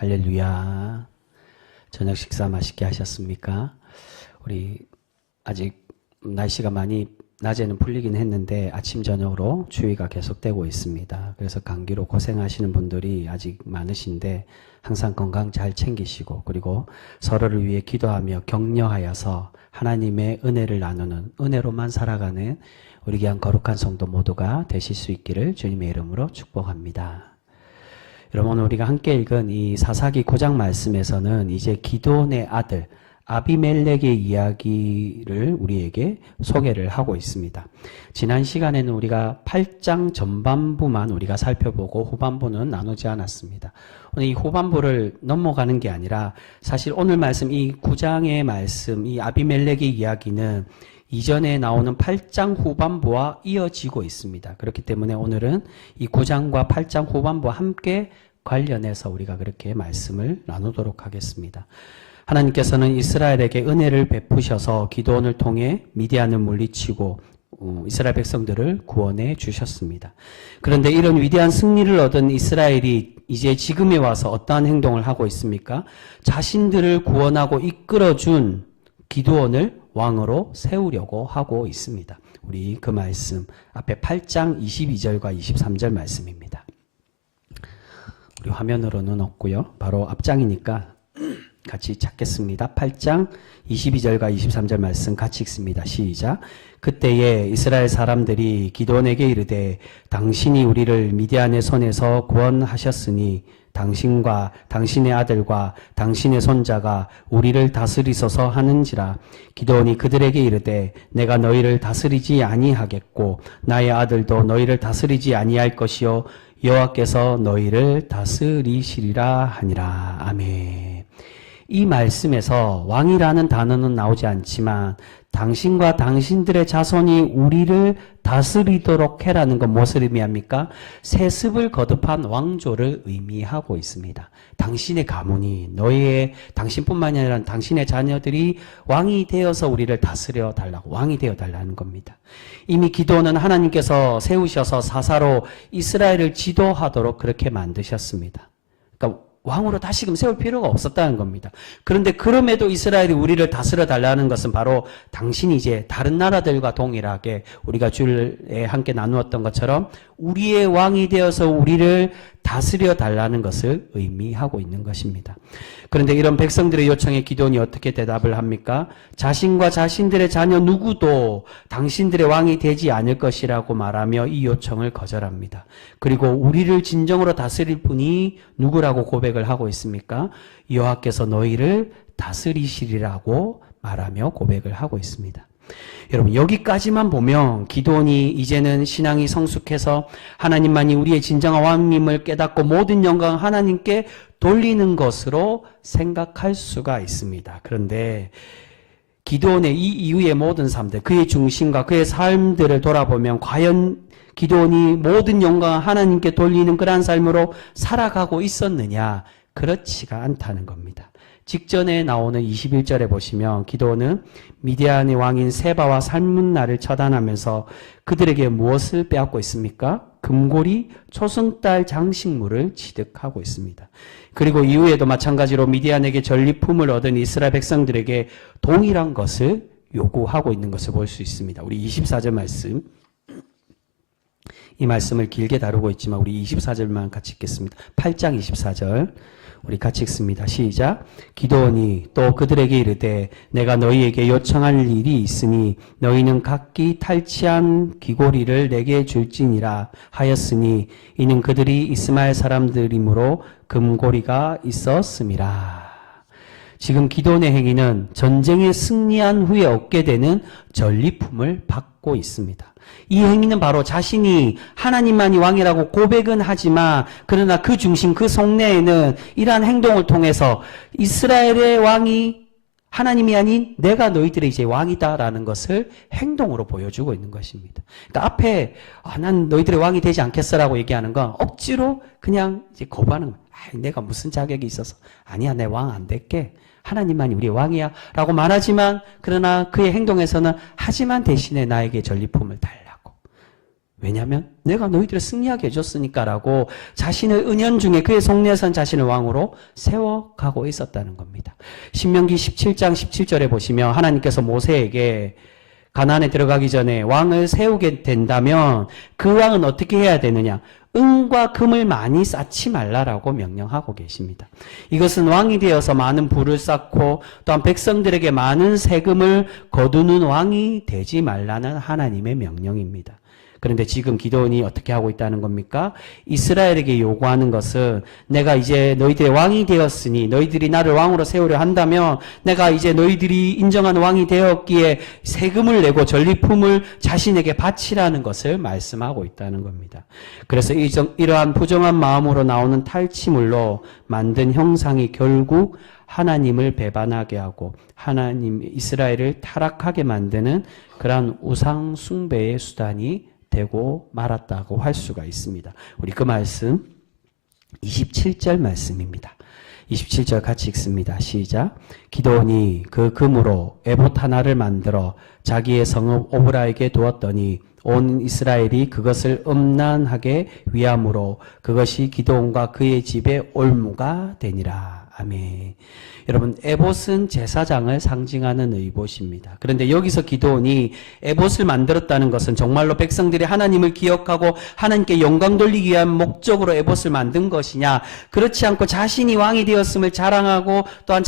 할렐루야. 저녁 식사 맛있게 하셨습니까? 우리 아직 날씨가 많이 낮에는 풀리긴 했는데 아침 저녁으로 추위가 계속되고 있습니다. 그래서 감기로 고생하시는 분들이 아직 많으신데 항상 건강 잘 챙기시고 그리고 서로를 위해 기도하며 격려하여서 하나님의 은혜를 나누는 은혜로만 살아가는 우리 귀한 거룩한 성도 모두가 되실 수 있기를 주님의 이름으로 축복합니다. 여러분, 오늘 우리가 함께 읽은 이 사사기 9장 말씀에서는 이제 기드온의 아들 아비멜렉의 이야기를 우리에게 소개를 하고 있습니다. 지난 시간에는 우리가 8장 전반부만 우리가 살펴보고 후반부는 나누지 않았습니다. 오늘 이 후반부를 넘어가는 게 아니라 사실 오늘 말씀 이 9장의 말씀, 이 아비멜렉의 이야기는 이전에 나오는 8장 후반부와 이어지고 있습니다. 그렇기 때문에 오늘은 이 9장과 8장 후반부와 함께 관련해서 우리가 그렇게 말씀을 나누도록 하겠습니다. 하나님께서는 이스라엘에게 은혜를 베푸셔서 기드온을 통해 미디안을 물리치고 이스라엘 백성들을 구원해 주셨습니다. 그런데 이런 위대한 승리를 얻은 이스라엘이 이제 지금에 와서 어떠한 행동을 하고 있습니까? 자신들을 구원하고 이끌어준 기드온을 왕으로 세우려고 하고 있습니다. 우리 그 말씀 앞에 8장 22절과 23절 말씀입니다. 우리 화면으로는 없고요. 바로 앞장이니까 같이 찾겠습니다. 8장 22절과 23절 말씀 같이 읽습니다. 시작. 그때에 이스라엘 사람들이 기드온에게 이르되 당신이 우리를 미디안의 손에서 구원하셨으니 당신과 당신의 아들과 당신의 손자가 우리를 다스리소서 하는지라. 기드온이 그들에게 이르되 내가 너희를 다스리지 아니하겠고 나의 아들도 너희를 다스리지 아니할 것이요 여호와께서 너희를 다스리시리라 하니라. 아멘. 이 말씀에서 왕이라는 단어는 나오지 않지만 당신과 당신들의 자손이 우리를 다스리도록 해라는 건 무엇을 의미합니까? 세습을 거듭한 왕조를 의미하고 있습니다. 당신의 가문이 당신뿐만이 아니라 당신의 자녀들이 왕이 되어서 우리를 다스려 달라고, 왕이 되어 달라는 겁니다. 이미 기드온은 하나님께서 세우셔서 사사로 이스라엘을 지도하도록 그렇게 만드셨습니다. 그러니까 왕으로 다시금 세울 필요가 없었다는 겁니다. 그런데 그럼에도 이스라엘이 우리를 다스려 달라는 것은 바로 당신이 이제 다른 나라들과 동일하게 우리가 주일에 함께 나누었던 것처럼 우리의 왕이 되어서 우리를 다스려 달라는 것을 의미하고 있는 것입니다. 그런데 이런 백성들의 요청에 기드온이 어떻게 대답을 합니까? 자신과 자신들의 자녀 누구도 당신들의 왕이 되지 않을 것이라고 말하며 이 요청을 거절합니다. 그리고 우리를 진정으로 다스릴 분이 누구라고 고백을 하고 있습니까? 여호와께서 너희를 다스리시리라고 말하며 고백을 하고 있습니다. 여러분, 여기까지만 보면 기드온이 이제는 신앙이 성숙해서 하나님만이 우리의 진정한 왕님을 깨닫고 모든 영광 하나님께 돌리는 것으로 생각할 수가 있습니다. 그런데 기드온의 이 이후의 모든 삶들, 그의 중심과 그의 삶들을 돌아보면 과연 기드온이 모든 영광 하나님께 돌리는 그러한 삶으로 살아가고 있었느냐? 그렇지가 않다는 겁니다. 직전에 나오는 21절에 보시면 기드온은 미디안의 왕인 세바와 살문나를 처단하면서 그들에게 무엇을 빼앗고 있습니까? 금고리, 초승달 장식물을 취득하고 있습니다. 그리고 이후에도 마찬가지로 미디안에게 전리품을 얻은 이스라엘 백성들에게 동일한 것을 요구하고 있는 것을 볼 수 있습니다. 우리 24절 말씀, 이 말씀을 길게 다루고 있지만 우리 24절만 같이 읽겠습니다. 8장 24절 우리 같이 읽습니다. 시작. 기드온이 또 그들에게 이르되 내가 너희에게 요청할 일이 있으니 너희는 각기 탈취한 귀고리를 내게 줄지니라 하였으니 이는 그들이 이스마엘 사람들이므로 금고리가 있었음이라. 지금 기드온의 행위는 전쟁에 승리한 후에 얻게 되는 전리품을 받고 있습니다. 이 행위는 바로 자신이 하나님만이 왕이라고 고백은 하지만 그러나 그 중심, 그 속내에는 이러한 행동을 통해서 이스라엘의 왕이 하나님이 아닌 내가 너희들의 이제 왕이다라는 것을 행동으로 보여주고 있는 것입니다. 그러니까 앞에 난 너희들의 왕이 되지 않겠어라고 얘기하는 건 억지로 그냥 이제 거부하는 거예요. 내가 무슨 자격이 있어서 아니야, 내 왕 안 될게. 하나님만이 우리의 왕이야 라고 말하지만 그러나 그의 행동에서는 하지만 대신에 나에게 전리품을 달라고. 왜냐하면 내가 너희들을 승리하게 해줬으니까라고 자신의 은연중에 그의 속내에선 자신을 왕으로 세워가고 있었다는 겁니다. 신명기 17장 17절에 보시면 하나님께서 모세에게 가나안에 들어가기 전에 왕을 세우게 된다면 그 왕은 어떻게 해야 되느냐? 은과 금을 많이 쌓지 말라라고 명령하고 계십니다. 이것은 왕이 되어서 많은 부를 쌓고 또한 백성들에게 많은 세금을 거두는 왕이 되지 말라는 하나님의 명령입니다. 그런데 지금 기드온이 어떻게 하고 있다는 겁니까? 이스라엘에게 요구하는 것은 내가 이제 너희들의 왕이 되었으니 너희들이 나를 왕으로 세우려 한다면 내가 이제 너희들이 인정하는 왕이 되었기에 세금을 내고 전리품을 자신에게 바치라는 것을 말씀하고 있다는 겁니다. 그래서 이러한 부정한 마음으로 나오는 탈취물로 만든 형상이 결국 하나님을 배반하게 하고 하나님 이스라엘을 타락하게 만드는 그러한 우상 숭배의 수단이 되고 말았다고 할 수가 있습니다. 우리 그 말씀 27절 말씀입니다. 27절 같이 읽습니다. 시작. 기드온이 그 금으로 에봇 하나를 만들어 자기의 성읍 오브라에게 두었더니 온 이스라엘이 그것을 음란하게 위함으로 그것이 기드온과 그의 집의 올무가 되니라. 아멘. 여러분, 에봇은 제사장을 상징하는 의봇입니다. 그런데 여기서 기드온이 에봇을 만들었다는 것은 정말로 백성들이 하나님을 기억하고 하나님께 영광 돌리기 위한 목적으로 에봇을 만든 것이냐? 그렇지 않고 자신이 왕이 되었음을 자랑하고 또한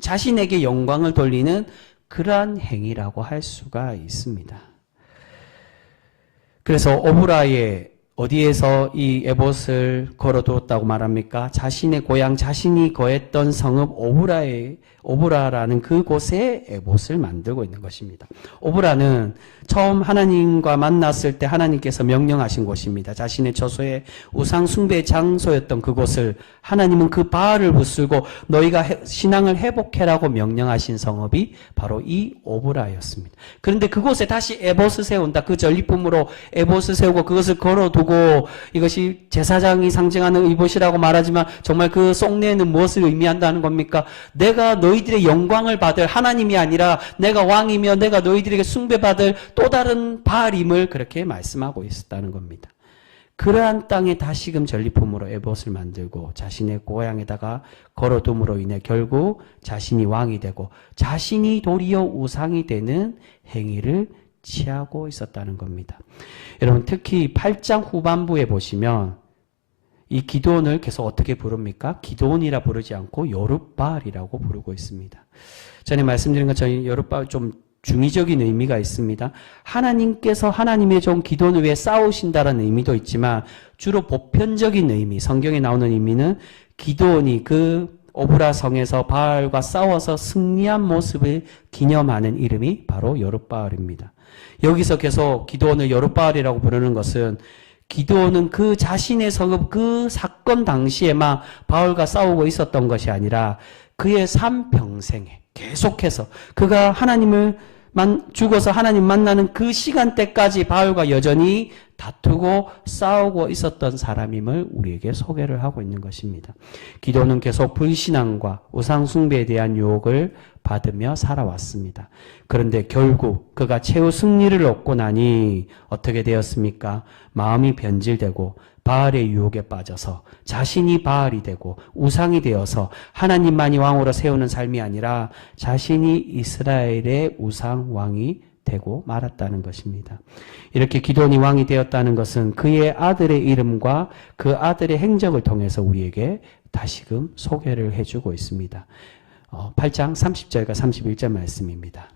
자신에게 영광을 돌리는 그러한 행위라고 할 수가 있습니다. 그래서 오브라에 어디에서 이 에봇을 걸어두었다고 말합니까? 자신의 고향, 자신이 거했던 성읍 오브라라는 그곳에 에봇을 만들고 있는 것입니다. 오브라는 처음 하나님과 만났을 때 하나님께서 명령하신 곳입니다. 자신의 처소에 우상 숭배의 장소였던 그곳을 하나님은 그 바알을 부수고 너희가 신앙을 회복해라고 명령하신 성읍이 바로 이 오브라였습니다. 그런데 그곳에 다시 에봇을 세운다. 그 전리품으로 에봇을 세우고 그것을 걸어두고 이것이 제사장이 상징하는 의봇이라고 말하지만 정말 그 속내에는 무엇을 의미한다는 겁니까? 내가 너희들의 영광을 받을 하나님이 아니라 내가 왕이며 내가 너희들에게 숭배받을 또 다른 바알임을 그렇게 말씀하고 있었다는 겁니다. 그러한 땅에 다시금 전리품으로 에봇을 만들고 자신의 고향에다가 걸어둠으로 인해 결국 자신이 왕이 되고 자신이 도리어 우상이 되는 행위를 취하고 있었다는 겁니다. 여러분, 특히 8장 후반부에 보시면 이 기드온을 계속 어떻게 부릅니까? 기드온이라 부르지 않고 여룻바알이라고 부르고 있습니다. 전에 말씀드린 것처럼 여룻바알 좀 중의적인 의미가 있습니다. 하나님께서 하나님의 종 기드온을 위해 싸우신다라는 의미도 있지만 주로 보편적인 의미, 성경에 나오는 의미는 기드온이 그 오브라 성에서 바알과 싸워서 승리한 모습을 기념하는 이름이 바로 여룻바알입니다. 여기서 계속 기드온을 여룻바알이라고 부르는 것은 기드온은 그 자신의 성읍 그 사건 당시에만 바알과 싸우고 있었던 것이 아니라 그의 삶 평생에 계속해서 그가 하나님을 죽어서 하나님 만나는 그 시간대까지 바알과 여전히 다투고 싸우고 있었던 사람임을 우리에게 소개를 하고 있는 것입니다. 기드온은 계속 불신앙과 우상 숭배에 대한 유혹을 받으며 살아왔습니다. 그런데 결국 그가 최후 승리를 얻고 나니 어떻게 되었습니까? 마음이 변질되고 바알의 유혹에 빠져서 자신이 바알이 되고 우상이 되어서 하나님만이 왕으로 세우는 삶이 아니라 자신이 이스라엘의 우상 왕이 되고 말았다는 것입니다. 이렇게 기드온이 왕이 되었다는 것은 그의 아들의 이름과 그 아들의 행적을 통해서 우리에게 다시금 소개를 해주고 있습니다. 8장 30절과 31절 말씀입니다.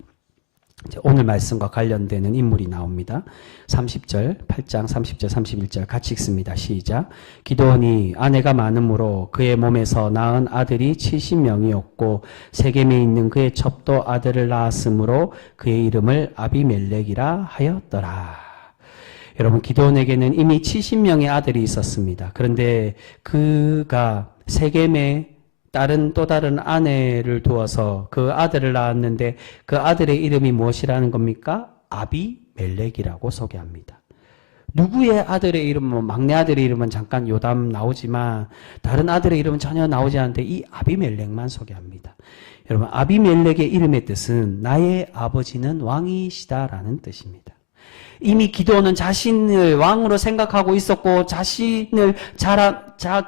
오늘 말씀과 관련되는 인물이 나옵니다. 30절, 8장 30절, 31절 같이 읽습니다. 시작. 기드온이 아내가 많으므로 그의 몸에서 낳은 아들이 70명이었고 세겜에 있는 그의 첩도 아들을 낳았으므로 그의 이름을 아비멜렉이라 하였더라. 여러분, 기드온에게는 이미 70명의 아들이 있었습니다. 그런데 그가 세겜에 또 다른 아내를 두어서 그 아들을 낳았는데 그 아들의 이름이 무엇이라는 겁니까? 아비멜렉이라고 소개합니다. 누구의 아들의 이름은, 막내 아들의 이름은 잠깐 요담 나오지만 다른 아들의 이름은 전혀 나오지 않는데 이 아비멜렉만 소개합니다. 여러분, 아비멜렉의 이름의 뜻은 나의 아버지는 왕이시다라는 뜻입니다. 이미 기드온은 자신을 왕으로 생각하고 있었고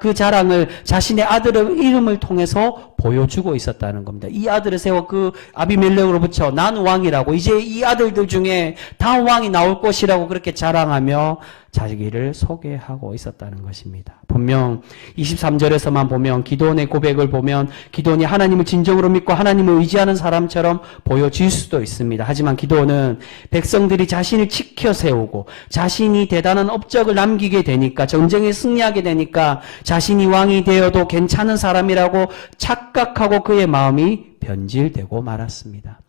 그 자랑을 자신의 아들의 이름을 통해서 보여주고 있었다는 겁니다. 이 아들을 세워 그 아비멜렉으로부터 나는 왕이라고, 이제 이 아들들 중에 다음 왕이 나올 것이라고 그렇게 자랑하며 자기를 소개하고 있었다는 것입니다. 분명 23절에서만 보면 기드온의 고백을 보면 기드온이 하나님을 진정으로 믿고 하나님을 의지하는 사람처럼 보여질 수도 있습니다. 하지만 기드온은 백성들이 자신을 지켜 세우고 자신이 대단한 업적을 남기게 되니까, 전쟁에 승리하게 되니까 자신이 왕이 되어도 괜찮은 사람이라고 착각하고 그의 마음이 변질되고 말았습니다.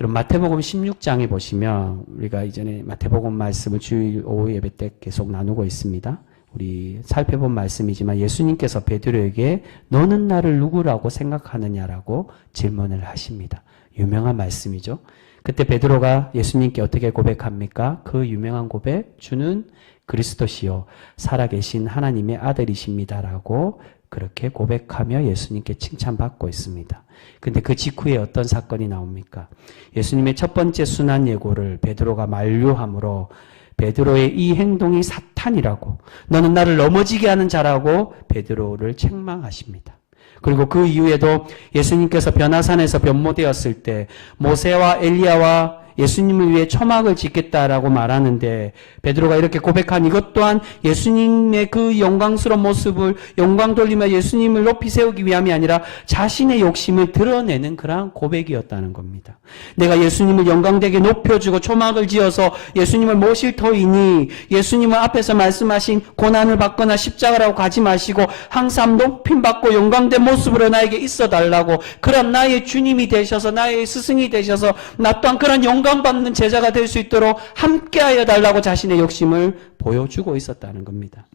여러분, 마태복음 16장에 보시면, 우리가 이전에 마태복음 말씀을 주일 오후 예배 때 계속 나누고 있습니다. 우리 살펴본 말씀이지만 예수님께서 베드로에게 너는 나를 누구라고 생각하느냐라고 질문을 하십니다. 유명한 말씀이죠. 그때 베드로가 예수님께 어떻게 고백합니까? 그 유명한 고백, 주는 그리스도시요 살아계신 하나님의 아들이십니다라고 그렇게 고백하며 예수님께 칭찬받고 있습니다. 근데 그 직후에 어떤 사건이 나옵니까? 예수님의 첫 번째 순환 예고를 베드로가 만류함으로 베드로의 이 행동이 사탄이라고, 너는 나를 넘어지게 하는 자라고 베드로를 책망하십니다. 그리고 그 이후에도 예수님께서 변화산에서 변모되었을 때 모세와 엘리야와 예수님을 위해 초막을 짓겠다라고 말하는데 베드로가 이렇게 고백한 이것 또한 예수님의 그 영광스러운 모습을 영광 돌리며 예수님을 높이 세우기 위함이 아니라 자신의 욕심을 드러내는 그러한 고백이었다는 겁니다. 내가 예수님을 영광되게 높여주고 초막을 지어서 예수님을 모실 터이니 예수님은 앞에서 말씀하신 고난을 받거나 십자가라고 가지 마시고 항상 높임받고 영광된 모습으로 나에게 있어달라고, 그런 나의 주님이 되셔서 나의 스승이 되셔서 나 또한 그런 영광받는 제자가 될 수 있도록 함께하여 달라고 자신의 욕심을 보여주고 있었다는 겁니다.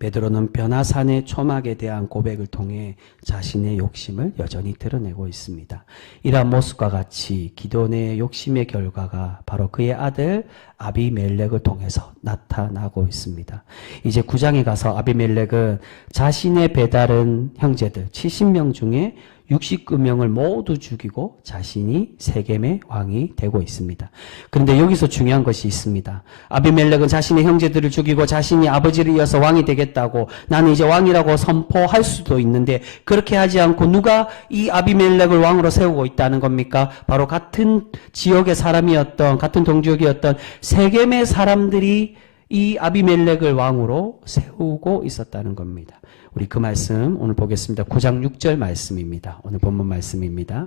베드로는 변화산의 초막에 대한 고백을 통해 자신의 욕심을 여전히 드러내고 있습니다. 이러한 모습과 같이 기드온의 욕심의 결과가 바로 그의 아들 아비멜렉을 통해서 나타나고 있습니다. 이제 9장에 가서 아비멜렉은 자신의 배다른 형제들 70명 중에 69명을 모두 죽이고 자신이 세겜의 왕이 되고 있습니다. 그런데 여기서 중요한 것이 있습니다. 아비멜렉은 자신의 형제들을 죽이고 자신이 아버지를 이어서 왕이 되겠다고, 나는 이제 왕이라고 선포할 수도 있는데 그렇게 하지 않고 누가 이 아비멜렉을 왕으로 세우고 있다는 겁니까? 바로 같은 지역의 사람이었던, 같은 동지역이었던 세겜의 사람들이 이 아비멜렉을 왕으로 세우고 있었다는 겁니다. 우리 그 말씀 오늘 보겠습니다. 9장 6절 말씀입니다. 오늘 본문 말씀입니다.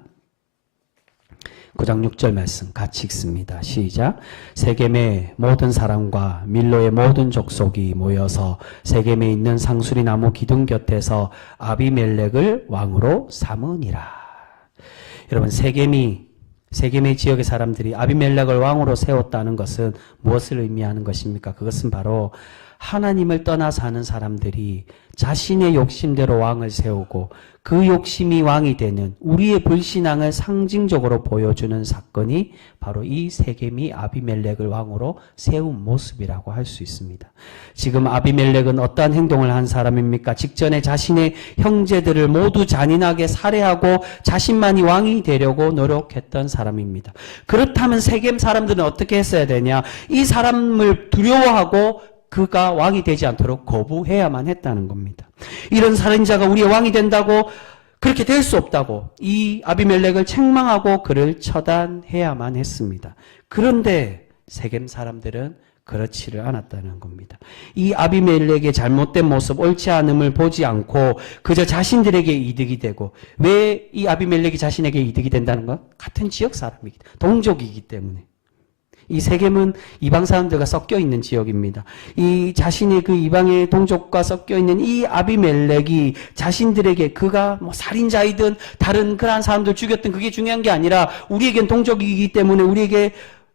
9장 6절 말씀 같이 읽습니다. 시작. 세겜의 모든 사람과 밀로의 모든 족속이 모여서 세겜에 있는 상수리 나무 기둥 곁에서 아비멜렉을 왕으로 삼으니라. 여러분, 세겜의 지역의 사람들이 아비멜렉을 왕으로 세웠다는 것은 무엇을 의미하는 것입니까? 그것은 바로 하나님을 떠나 사는 사람들이 자신의 욕심대로 왕을 세우고 그 욕심이 왕이 되는 우리의 불신앙을 상징적으로 보여주는 사건이 바로 이 세겜이 아비멜렉을 왕으로 세운 모습이라고 할 수 있습니다. 지금 아비멜렉은 어떠한 행동을 한 사람입니까? 직전에 자신의 형제들을 모두 잔인하게 살해하고 자신만이 왕이 되려고 노력했던 사람입니다. 그렇다면 세겜 사람들은 어떻게 했어야 되냐? 이 사람을 두려워하고 그가 왕이 되지 않도록 거부해야만 했다는 겁니다. 이런 살인자가 우리의 왕이 된다고, 그렇게 될 수 없다고 이 아비멜렉을 책망하고 그를 처단해야만 했습니다. 그런데 세겜 사람들은 그렇지를 않았다는 겁니다. 이 아비멜렉의 잘못된 모습, 옳지 않음을 보지 않고 그저 자신들에게 이득이 되고, 왜 이 아비멜렉이 자신에게 이득이 된다는 것? 같은 지역 사람이기 때문에, 동족이기 때문에. 이 세겜은 이방 사람들과 섞여 있는 지역입니다. 이 자신의 그 이방의 동족과 섞여 있는 이 아비멜렉이 자신들에게, 그가 뭐 살인자이든 다른 그러한 사람들 죽였든 그게 중요한 게 아니라 우리에겐 동족이기 때문에 우리에게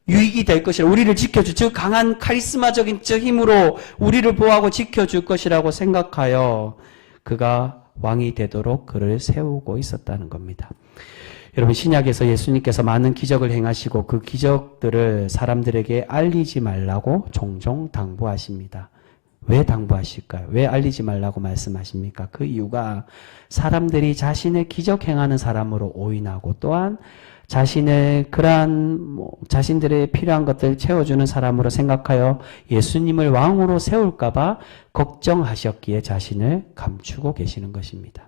유익이 될 것이라, 우리를 지켜줄, 즉 강한 카리스마적인 저 힘으로 우리를 보호하고 지켜줄 것이라고 생각하여 그가 왕이 되도록 그를 세우고 있었다는 겁니다. 여러분, 신약에서 예수님께서 많은 기적을 행하시고 그 기적들을 사람들에게 알리지 말라고 종종 당부하십니다. 왜 당부하실까요? 왜 알리지 말라고 말씀하십니까? 그 이유가 사람들이 자신의 기적 행하는 사람으로 오인하고 또한 자신의 그러한 자신들의 필요한 것들 채워주는 사람으로 생각하여 예수님을 왕으로 세울까봐 걱정하셨기에 자신을 감추고 계시는 것입니다.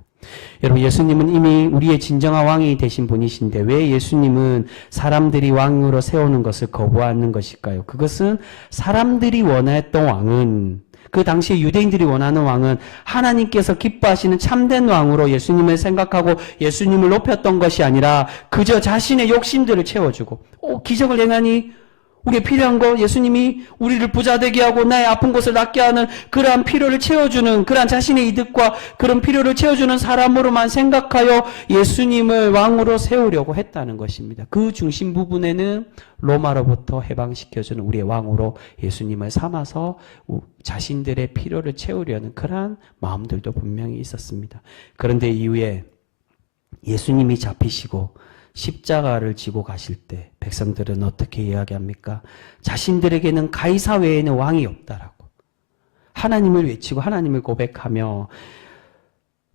여러분, 예수님은 이미 우리의 진정한 왕이 되신 분이신데 왜 예수님은 사람들이 왕으로 세우는 것을 거부하는 것일까요? 그것은 사람들이 원했던 왕은, 그 당시에 유대인들이 원하는 왕은 하나님께서 기뻐하시는 참된 왕으로 예수님을 생각하고 예수님을 높였던 것이 아니라 그저 자신의 욕심들을 채워주고, 기적을 행하니 우리의 필요한 거, 예수님이 우리를 부자 되게 하고 나의 아픈 곳을 낫게 하는 그러한 필요를 채워주는, 그러한 자신의 이득과 그런 필요를 채워주는 사람으로만 생각하여 예수님을 왕으로 세우려고 했다는 것입니다. 그 중심 부분에는 로마로부터 해방시켜주는 우리의 왕으로 예수님을 삼아서 자신들의 필요를 채우려는 그러한 마음들도 분명히 있었습니다. 그런데 이후에 예수님이 잡히시고 십자가를 지고 가실 때 백성들은 어떻게 이야기합니까? 자신들에게는 가이사 외에는 왕이 없다라고 하나님을 외치고 하나님을 고백하며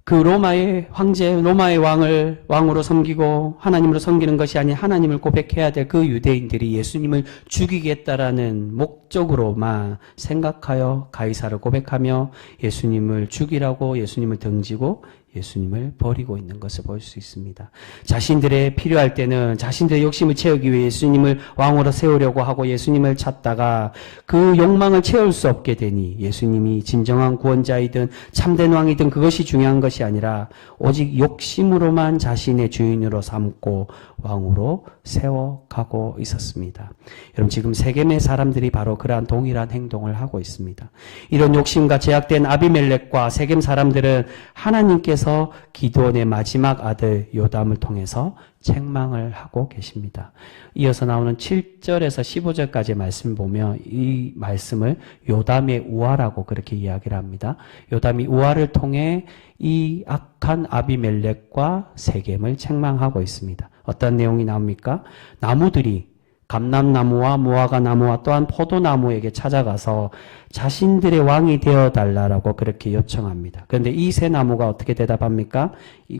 그 로마의 황제, 로마의 왕을 왕으로 섬기고 하나님으로 섬기는 것이 아닌 하나님을 고백해야 될 그 유대인들이 예수님을 죽이겠다라는 목적으로만 생각하여 가이사를 고백하며 예수님을 죽이라고 예수님을 등지고 예수님을 버리고 있는 것을 볼 수 있습니다. 자신들의 필요할 때는 자신들의 욕심을 채우기 위해 예수님을 왕으로 세우려고 하고 예수님을 찾다가 그 욕망을 채울 수 없게 되니 예수님이 진정한 구원자이든 참된 왕이든 그것이 중요한 것이 아니라 오직 욕심으로만 자신의 주인으로 삼고 왕으로 세워가고 있었습니다. 여러분, 지금 세겜의 사람들이 바로 그러한 동일한 행동을 하고 있습니다. 이런 욕심과 제약된 아비멜렉과 세겜 사람들은 하나님께서 기드온의 마지막 아들 요담을 통해서 책망을 하고 계십니다. 이어서 나오는 7절에서 15절까지 말씀을 보면 이 말씀을 요담의 우화라고 그렇게 이야기를 합니다. 요담이 우화를 통해 이 악한 아비멜렉과 세겜을 책망하고 있습니다. 어떤 내용이 나옵니까? 나무들이 감람나무와 무화과 나무와 또한 포도나무에게 찾아가서 자신들의 왕이 되어달라고 그렇게 요청합니다. 그런데 이 세 나무가 어떻게 대답합니까?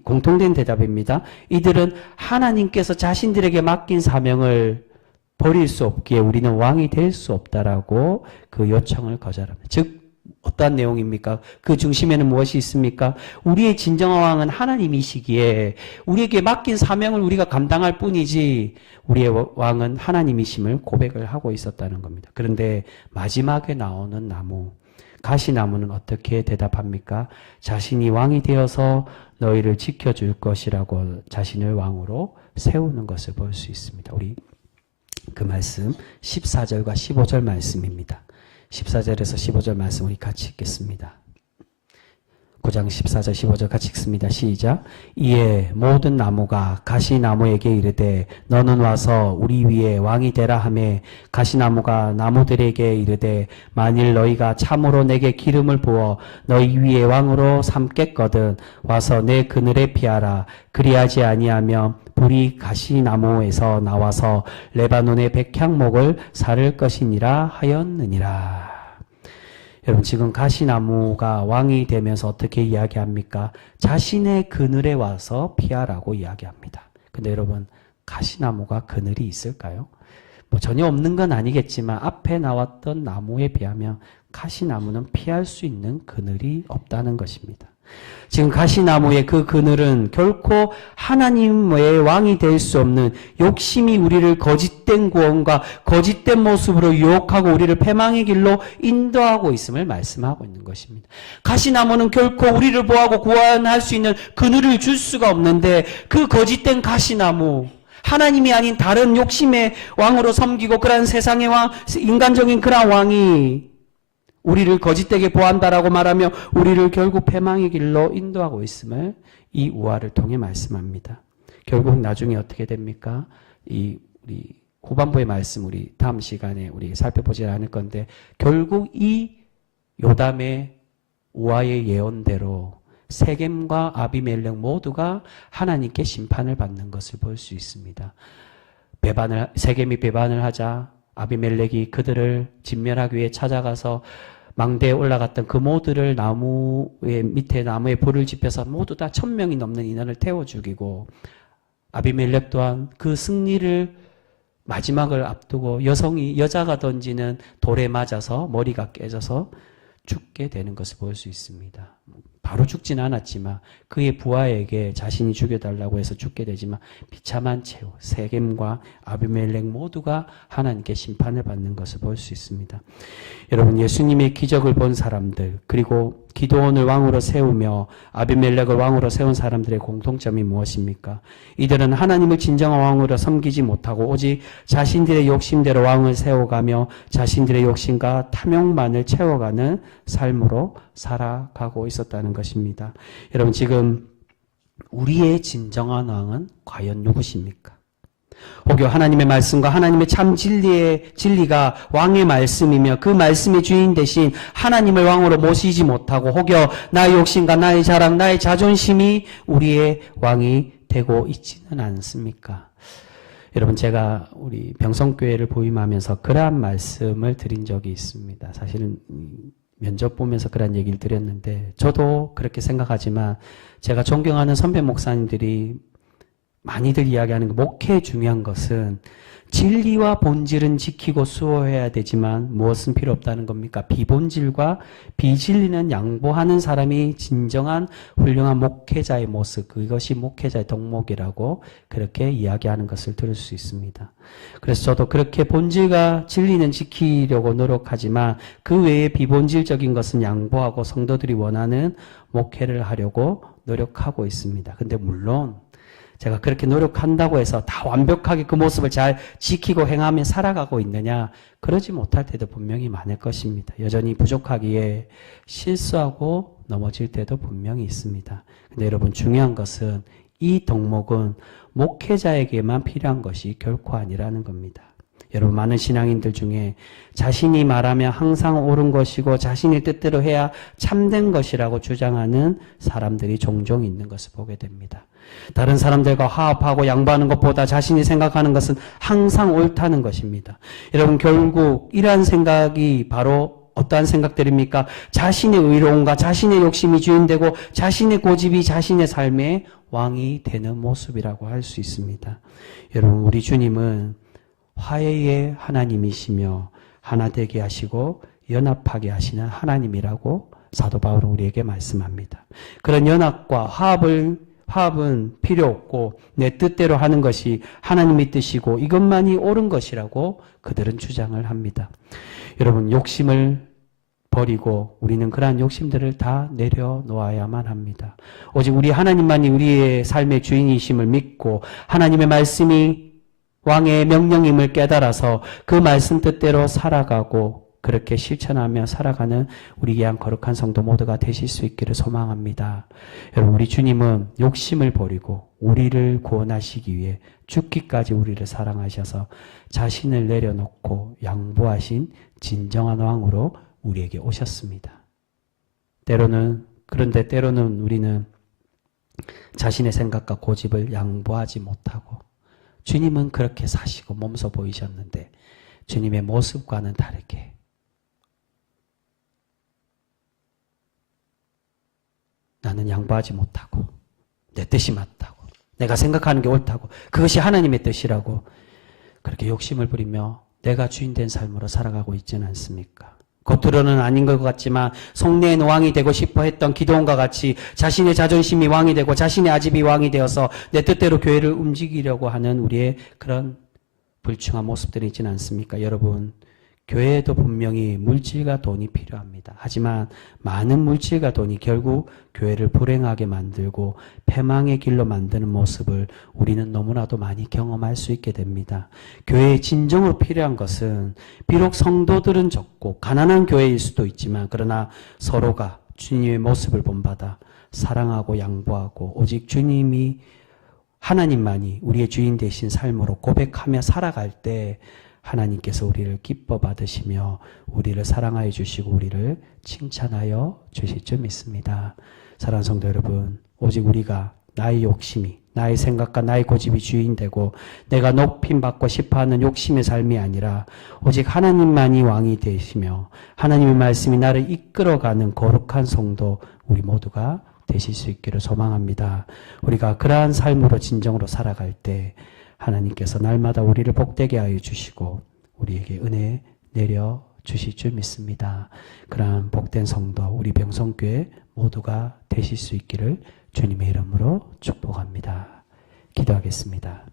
공통된 대답입니다. 이들은 하나님께서 자신들에게 맡긴 사명을 버릴 수 없기에 우리는 왕이 될 수 없다라고 그 요청을 거절합니다. 즉 어떠한 내용입니까? 그 중심에는 무엇이 있습니까? 우리의 진정한 왕은 하나님이시기에 우리에게 맡긴 사명을 우리가 감당할 뿐이지 우리의 왕은 하나님이심을 고백을 하고 있었다는 겁니다. 그런데 마지막에 나오는 나무, 가시나무는 어떻게 대답합니까? 자신이 왕이 되어서 너희를 지켜줄 것이라고 자신을 왕으로 세우는 것을 볼 수 있습니다. 우리 그 말씀 14절과 15절 말씀입니다. 14절에서 15절 말씀 우리 같이 읽겠습니다. 9장 14절 15절 같이 읽습니다. 시작. 이에 모든 나무가 가시나무에게 이르되 너는 와서 우리 위에 왕이 되라 하매 가시나무가 나무들에게 이르되 만일 너희가 참으로 내게 기름을 부어 너희 위에 왕으로 삼겠거든 와서 내 그늘에 피하라. 그리하지 아니하면 불이 가시나무에서 나와서 레바논의 백향목을 사를 것이니라 하였느니라. 여러분, 지금 가시나무가 왕이 되면서 어떻게 이야기합니까? 자신의 그늘에 와서 피하라고 이야기합니다. 근데 여러분, 가시나무가 그늘이 있을까요? 전혀 없는 건 아니겠지만 앞에 나왔던 나무에 비하면 가시나무는 피할 수 있는 그늘이 없다는 것입니다. 지금 가시나무의 그 그늘은 결코 하나님의 왕이 될 수 없는 욕심이 우리를 거짓된 구원과 거짓된 모습으로 유혹하고 우리를 패망의 길로 인도하고 있음을 말씀하고 있는 것입니다. 가시나무는 결코 우리를 보호하고 구원할 수 있는 그늘을 줄 수가 없는데 그 거짓된 가시나무, 하나님이 아닌 다른 욕심의 왕으로 섬기고 그러한 세상의 왕, 인간적인 그러한 왕이 우리를 거짓되게 보한다라고 말하며 우리를 결국 패망의 길로 인도하고 있음을 이 우화를 통해 말씀합니다. 결국 나중에 어떻게 됩니까? 우리 후반부의 말씀 우리 다음 시간에 우리 살펴보지 않을 건데 결국 이 요담의 우화의 예언대로 세겜과 아비멜렉 모두가 하나님께 심판을 받는 것을 볼 수 있습니다. 세겜이 배반을 하자 아비멜렉이 그들을 진멸하기 위해 찾아가서 망대에 올라갔던 그 모두를 나무의 밑에 나무에 불을 지펴서 모두 다 1000명이 넘는 인원을 태워 죽이고 아비멜렉 또한 그 승리를 마지막을 앞두고 여자가 던지는 돌에 맞아서 머리가 깨져서 죽게 되는 것을 볼 수 있습니다. 바로 죽진 않았지만 그의 부하에게 자신이 죽여달라고 해서 죽게 되지만 비참한 채로 세겜과 아비멜렉 모두가 하나님께 심판을 받는 것을 볼 수 있습니다. 여러분, 예수님의 기적을 본 사람들, 그리고 기드온을 왕으로 세우며 아비멜렉을 왕으로 세운 사람들의 공통점이 무엇입니까? 이들은 하나님을 진정한 왕으로 섬기지 못하고 오직 자신들의 욕심대로 왕을 세워가며 자신들의 욕심과 탐욕만을 채워가는 삶으로 살아가고 있었다는 것입니다. 여러분, 지금 우리의 진정한 왕은 과연 누구십니까? 혹여 하나님의 말씀과 하나님의 참 진리가 왕의 말씀이며 그 말씀의 주인 대신 하나님을 왕으로 모시지 못하고 혹여 나의 욕심과 나의 자랑, 나의 자존심이 우리의 왕이 되고 있지는 않습니까? 여러분, 제가 우리 병성교회를 부임하면서 그러한 말씀을 드린 적이 있습니다. 사실은 면접 보면서 그런 얘기를 드렸는데 저도 그렇게 생각하지만 제가 존경하는 선배 목사님들이 많이들 이야기하는 목회에 중요한 것은 진리와 본질은 지키고 수호해야 되지만 무엇은 필요 없다는 겁니까? 비본질과 비진리는 양보하는 사람이 진정한 훌륭한 목회자의 모습, 그것이 목회자의 덕목이라고 그렇게 이야기하는 것을 들을 수 있습니다. 그래서 저도 그렇게 본질과 진리는 지키려고 노력하지만 그 외에 비본질적인 것은 양보하고 성도들이 원하는 목회를 하려고 노력하고 있습니다. 근데 물론 제가 그렇게 노력한다고 해서 다 완벽하게 그 모습을 잘 지키고 행하며 살아가고 있느냐? 그러지 못할 때도 분명히 많을 것입니다. 여전히 부족하기에 실수하고 넘어질 때도 분명히 있습니다. 근데 여러분, 중요한 것은 이 덕목은 목회자에게만 필요한 것이 결코 아니라는 겁니다. 여러분, 많은 신앙인들 중에 자신이 말하면 항상 옳은 것이고 자신의 뜻대로 해야 참된 것이라고 주장하는 사람들이 종종 있는 것을 보게 됩니다. 다른 사람들과 화합하고 양보하는 것보다 자신이 생각하는 것은 항상 옳다는 것입니다. 여러분, 결국 이러한 생각이 바로 어떠한 생각들입니까? 자신의 의로움과 자신의 욕심이 주인되고 자신의 고집이 자신의 삶의 왕이 되는 모습이라고 할 수 있습니다. 여러분, 우리 주님은 화해의 하나님이시며 하나 되게 하시고 연합하게 하시는 하나님이라고 사도 바울은 우리에게 말씀합니다. 그런 연합과 화합은 필요 없고 내 뜻대로 하는 것이 하나님의 뜻이고 이것만이 옳은 것이라고 그들은 주장을 합니다. 여러분, 욕심을 버리고 우리는 그러한 욕심들을 다 내려놓아야만 합니다. 오직 우리 하나님만이 우리의 삶의 주인이심을 믿고 하나님의 말씀이 왕의 명령임을 깨달아서 그 말씀 뜻대로 살아가고 그렇게 실천하며 살아가는 우리 귀한 거룩한 성도 모두가 되실 수 있기를 소망합니다. 여러분, 우리 주님은 욕심을 버리고 우리를 구원하시기 위해 죽기까지 우리를 사랑하셔서 자신을 내려놓고 양보하신 진정한 왕으로 우리에게 오셨습니다. 그런데 때로는 우리는 자신의 생각과 고집을 양보하지 못하고 주님은 그렇게 사시고 몸소 보이셨는데 주님의 모습과는 다르게 나는 양보하지 못하고 내 뜻이 맞다고 내가 생각하는 게 옳다고 그것이 하나님의 뜻이라고 그렇게 욕심을 부리며 내가 주인 된 삶으로 살아가고 있지는 않습니까? 겉으로는 아닌 것 같지만 속내에는 왕이 되고 싶어 했던 기드온과 같이 자신의 자존심이 왕이 되고 자신의 아집이 왕이 되어서 내 뜻대로 교회를 움직이려고 하는 우리의 그런 불충한 모습들이 있지는 않습니까? 여러분, 교회에도 분명히 물질과 돈이 필요합니다. 하지만 많은 물질과 돈이 결국 교회를 불행하게 만들고 패망의 길로 만드는 모습을 우리는 너무나도 많이 경험할 수 있게 됩니다. 교회에 진정으로 필요한 것은 비록 성도들은 적고 가난한 교회일 수도 있지만 그러나 서로가 주님의 모습을 본받아 사랑하고 양보하고 오직 주님이 하나님만이 우리의 주인 되신 삶으로 고백하며 살아갈 때 하나님께서 우리를 기뻐 받으시며 우리를 사랑하여 주시고 우리를 칭찬하여 주실 줄 믿습니다. 사랑하는 성도 여러분, 오직 우리가 나의 욕심이 나의 생각과 나의 고집이 주인되고 내가 높임받고 싶어하는 욕심의 삶이 아니라 오직 하나님만이 왕이 되시며 하나님의 말씀이 나를 이끌어가는 거룩한 성도 우리 모두가 되실 수 있기를 소망합니다. 우리가 그러한 삶으로 진정으로 살아갈 때 하나님께서 날마다 우리를 복되게 하여 주시고 우리에게 은혜 내려 주실 줄 믿습니다. 그러한 복된 성도 우리 병성교회 모두가 되실 수 있기를 주님의 이름으로 축복합니다. 기도하겠습니다.